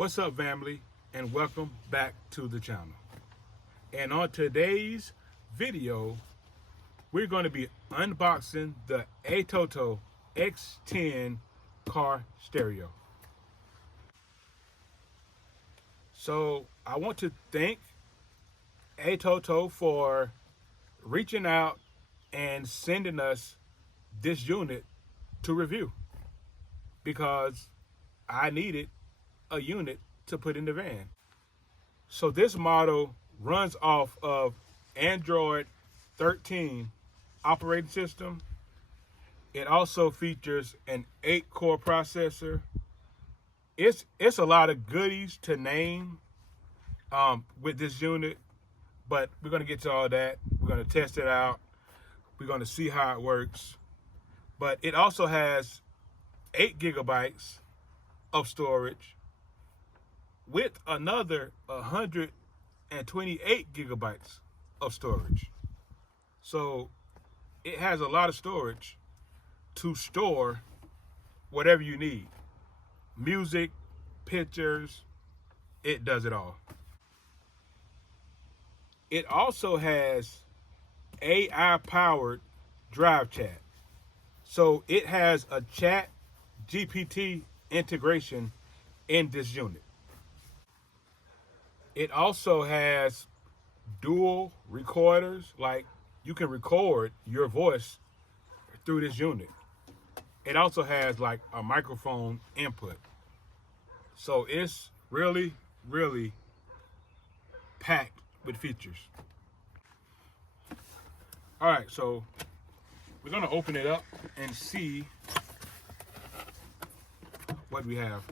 What's up, family, and welcome back to the channel. And on today's video, we're going to be unboxing the ATOTO X10 car stereo. So I want to thank ATOTO for reaching out and sending us this unit to review, because I needed a unit to put in the van. So this model runs off of Android 13 operating system. It also features an 8-core processor. It's a lot of goodies to name with this unit, but we're going to get to all that. We're going to test it out. We're going to see how it works. But it also has 8 gigabytes of storage with another 128 gigabytes of storage. So it has a lot of storage to store whatever you need. Music, pictures, it does it all. It also has AI-powered drive chat. So it has a chat GPT integration in this unit. It also has dual recorders, like you can record your voice through this unit. It also has like a microphone input. So it's really, really packed with features. All right, so we're gonna open it up and see what we have.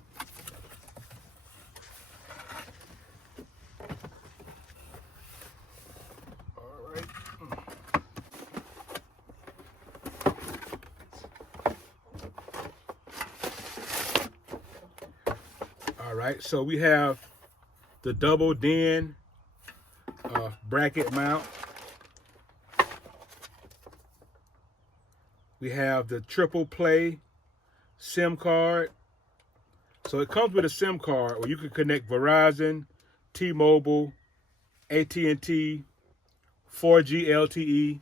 All right, so we have the double DIN bracket mount. We have the triple play SIM card. So it comes with a SIM card where you can connect Verizon, T-Mobile, AT&T, 4G LTE.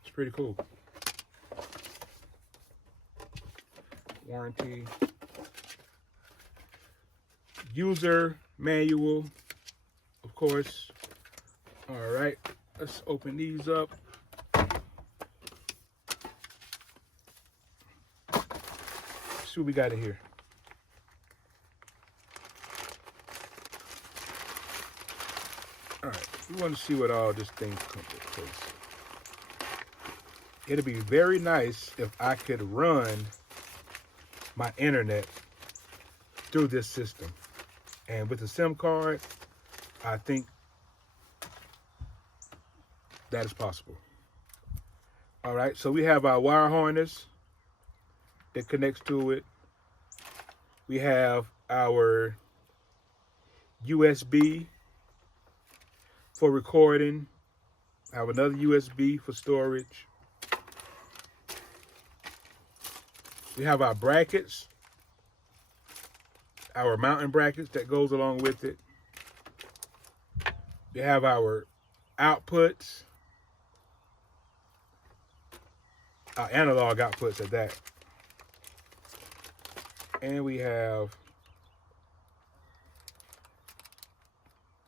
It's pretty cool. Warranty. User manual, of course. All right, let's open these up. See what we got in here. All right, we want to see what all this thing comes with, please. It'd be very nice if I could run my internet through this system. And with the SIM card, I think that is possible. All right, so we have our wire harness that connects to it. We have our USB for recording. I have another USB for storage. We have our brackets, our mounting brackets that goes along with it. We have our outputs, our analog outputs at that. And we have,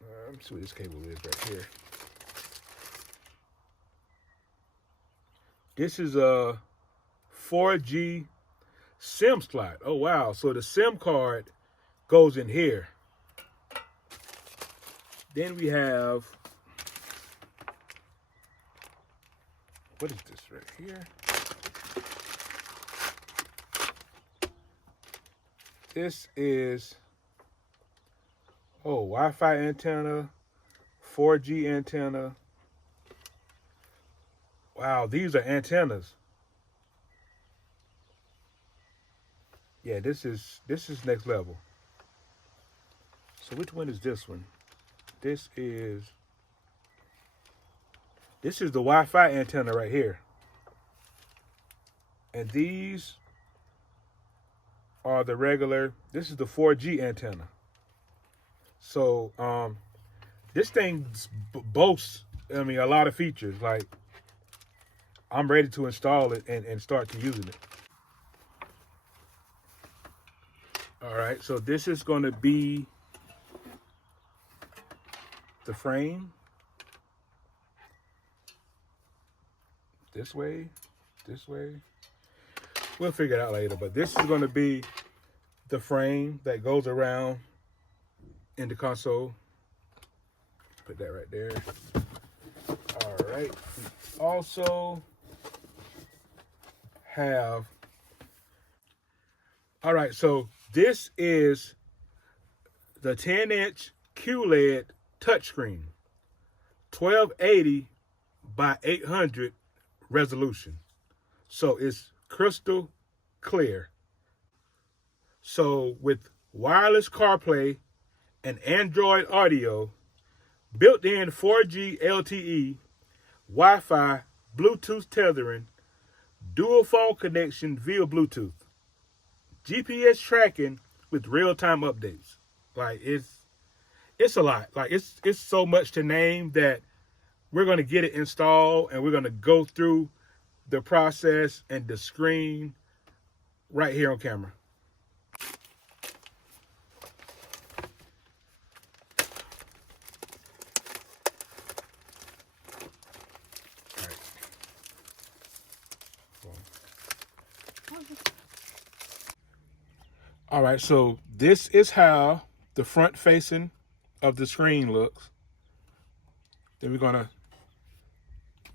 let me see what this cable is right here. This is a 4G SIM slot. Oh, wow. So the SIM card goes in here. Then we have, what is this right here? This is, Wi-Fi antenna, 4G antenna. Wow, these are antennas. Yeah, this is next level. So which one is this one? This is the Wi-Fi antenna right here. And these are the regular. This is the 4G antenna. So this thing boasts, I mean, a lot of features. Like, I'm ready to install it and start to using it. All right, so this is going to be the frame. This way. We'll figure it out later, but this is going to be the frame that goes around in the console. Put that right there. All right. We also have, all right, so this is the 10-inch QLED touchscreen, 1280 by 800 resolution. So it's crystal clear. So with wireless CarPlay and Android Audio, built-in 4G LTE, Wi-Fi, Bluetooth tethering, dual phone connection via Bluetooth, GPS tracking with real-time updates. Like, it's a lot. Like, it's so much to name that we're going to get it installed and we're going to go through the process and the screen right here on camera. All right, so this is how the front facing of the screen looks. Then we're gonna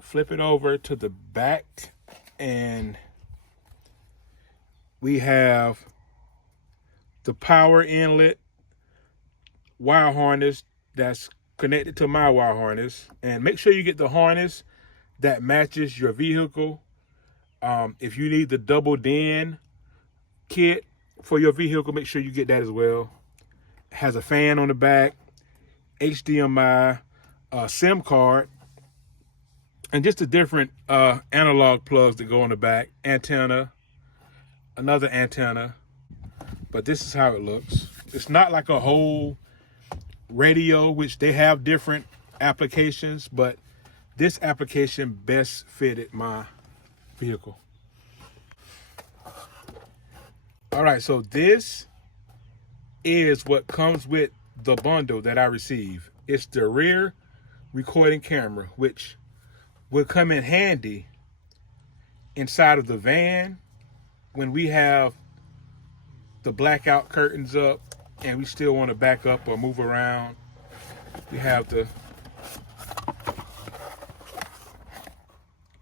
flip it over to the back, and we have the power inlet wire harness that's connected to my wire harness. And make sure you get the harness that matches your vehicle. If you need the double DIN kit for your vehicle, make sure you get that as well. It has a fan on the back, HDMI, SIM card, and just the different analog plugs that go on the back. Antenna, another antenna. But this is how it looks. It's not like a whole radio, which they have different applications, but this application best fitted my vehicle. All right, so this is what comes with the bundle that I receive. It's the rear recording camera, which will come in handy inside of the van when we have the blackout curtains up and we still want to back up or move around. We have the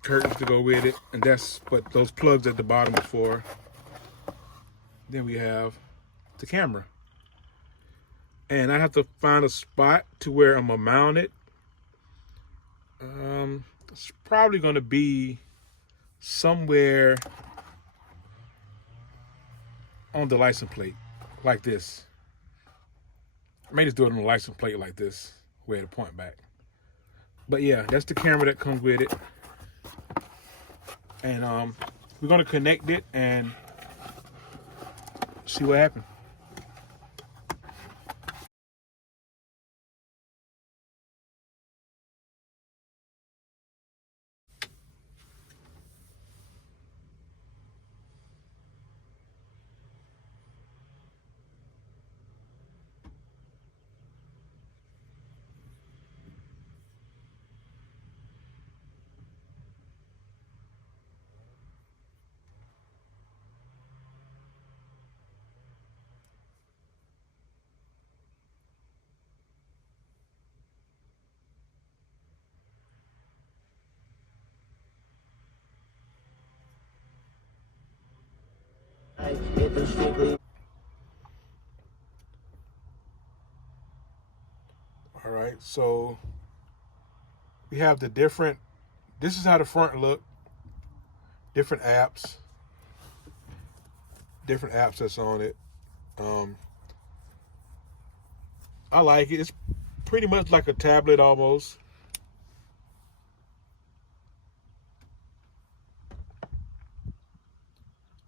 curtains to go with it, and that's what those plugs at the bottom are for. Then we have the camera. And I have to find a spot to where I'm gonna mount it. It's probably gonna be somewhere on the license plate, like this. I may just do it on the license plate like this, where to point back. But yeah, that's the camera that comes with it. And we're gonna connect it and see what happens. All right, so we have the different, this is how the front look, different apps that's on it. I like it. It's pretty much like a tablet almost.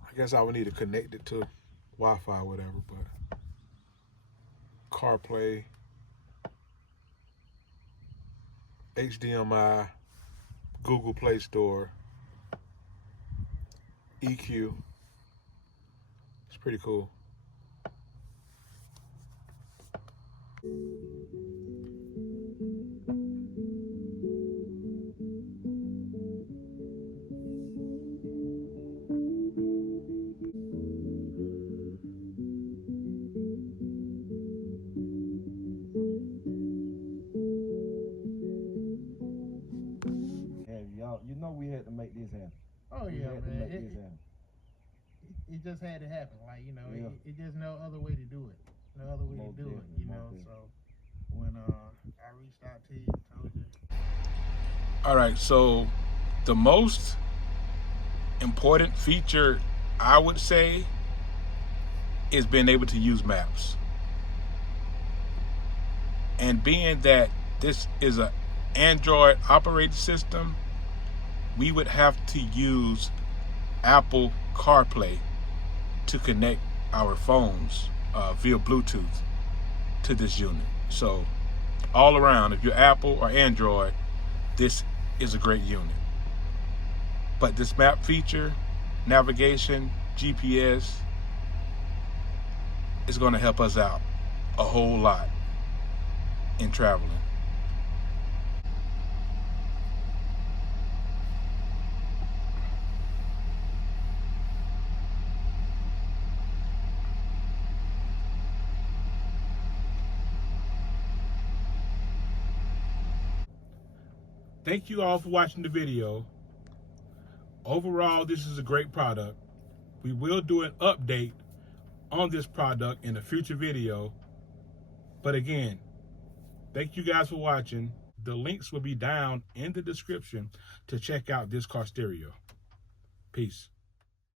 I guess I would need to connect it to Wi-Fi, whatever, but CarPlay, HDMI, Google Play Store, EQ. It's pretty cool. Y'all, you know we had to make this happen. Oh We yeah, had to man. make this happen. It just had to happen. Like, you know, Yeah. it just no other way to do it. No other way Most to do it, definitely, you know. most So when I reached out to you and told you. All right, so the most important feature I would say is being able to use maps. And being that this is an Android operating system, we would have to use Apple CarPlay to connect our phones via Bluetooth to this unit. So all around, if you're Apple or Android, this is a great unit. But this map feature, navigation, GPS, is going to help us out a whole lot in traveling. Thank you all for watching the video. Overall, this is a great product. We will do an update on this product in a future video. But again, thank you guys for watching. The links will be down in the description to check out this car stereo. Peace.